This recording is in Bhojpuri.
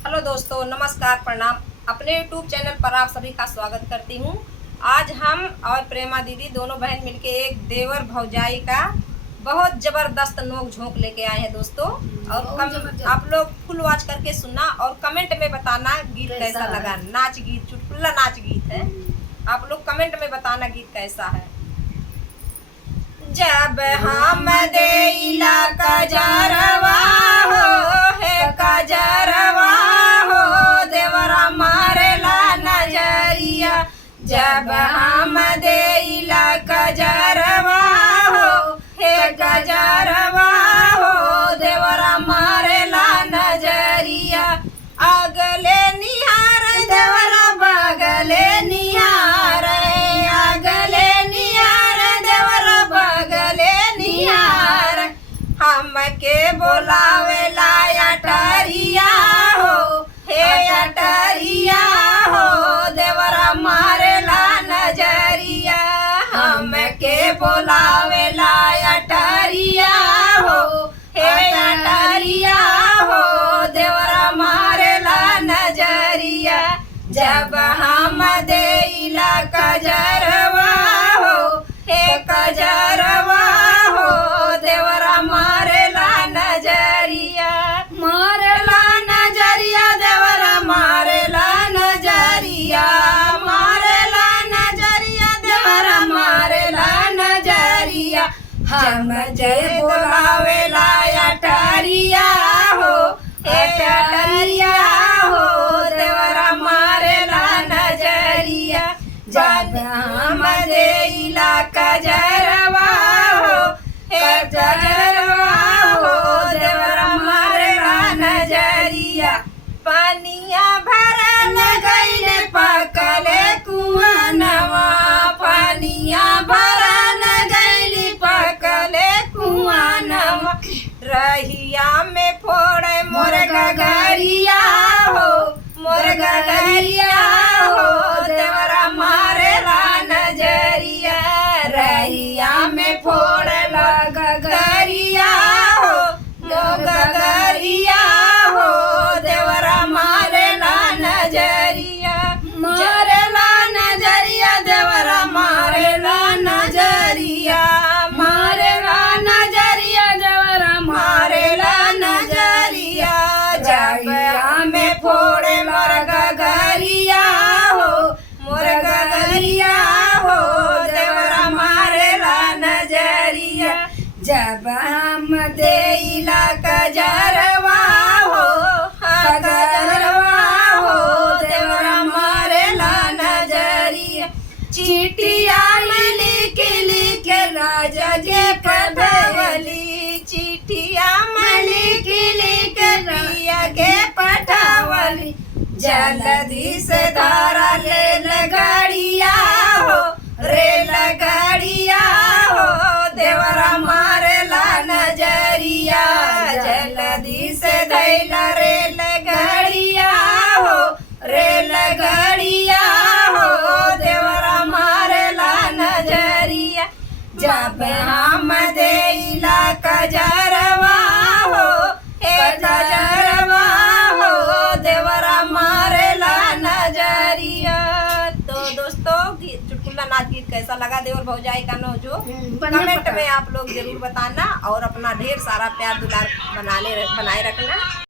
हेलो दोस्तों, नमस्कार, प्रणाम। अपने YouTube चैनल पर आप सभी का स्वागत करती हूँ। आज हम और प्रेमा दीदी दोनों बहन मिलके एक देवर भौजाई का बहुत ज़बरदस्त नोक झोंक लेके आए हैं दोस्तों। और आप लोग फुल वॉच करके सुनना और कमेंट में बताना गीत कैसा लगा। नाच गीत, चुटकुला नाच गीत है। आप लोग कमेंट में बताना गीत कैसा है। जब हम देइला कजरवा हो है कजरवा हो देवरा मारेला नजरिया। जब हम देइला कजरवा हो है कजरवा हो देवरा मारेला नजरिया। अगले निहार देवरा बगले निहार, अगले निहार देवरा बगले निहार। हमके बोलावेला अटरिया हो हे अटरिया हो देवरा मारेला नजरिया। हमके बोलावेला अटरिया हो हे अटरिया हो देवरा मारेला नजरिया। जब हम देइला कजरवा हो हे कजरवा हो देवरा मारेला नजरिया। मारेला नजरिया देवरा मारेला नजरिया, मारेला नजरिया देवरा मारेला नजरिया। हम जय बोलावेला अटरिया हो हे अटरिया हो देवरा मारेला नजरिया। जब हम देइला कजरवा हो हे कजरवा हो देवरा मारेला नजरिया। पानिया भरल गइले पकले कुआनवा, पानिया भरल गइले पकले कुआनवा। रहिया में फोड़े मोर गगरिया हो, मोर गगरिया हो देवरा मारेला नजरिया। रहिया में फोड़ला गगरिया हो मो गगरिया हो देवरा मारेला नजरिया। मारेला नजरिया देवरा मारेला नजरिया, मारेला नजरिया देवरा मारेला नजरिया। जगिया में फोड़े मोर गगरिया हो, मोर गगरिया हो देवरा मारेला नजरिया। जब हम देइला कजरवा हो कजरवा हो देवरा मारेला नजरिया। चिट्ठिया में लिख लिख राजा जी पठवली, चिट्ठिया में लिख लिख रिया के पठवली। जल्दी से धारा रेल गाड़िया हो, रेल गाड़िया हो देवरा मारेला नजरिया। जल्दी से धैला रेल गाड़िया हो, रेल गाड़िया हो देवरा मारेला नजरिया। जब हम देइला कजरवा हो हे कजरवा हो देवरा मारेला नजरिया। तो दोस्तों, चुटकुला नाच गीत कैसा लगा देवर भौजाई का नौजो कमेंट में आप लोग जरूर बताना और अपना ढेर सारा प्यार दुलार बनाए रखना।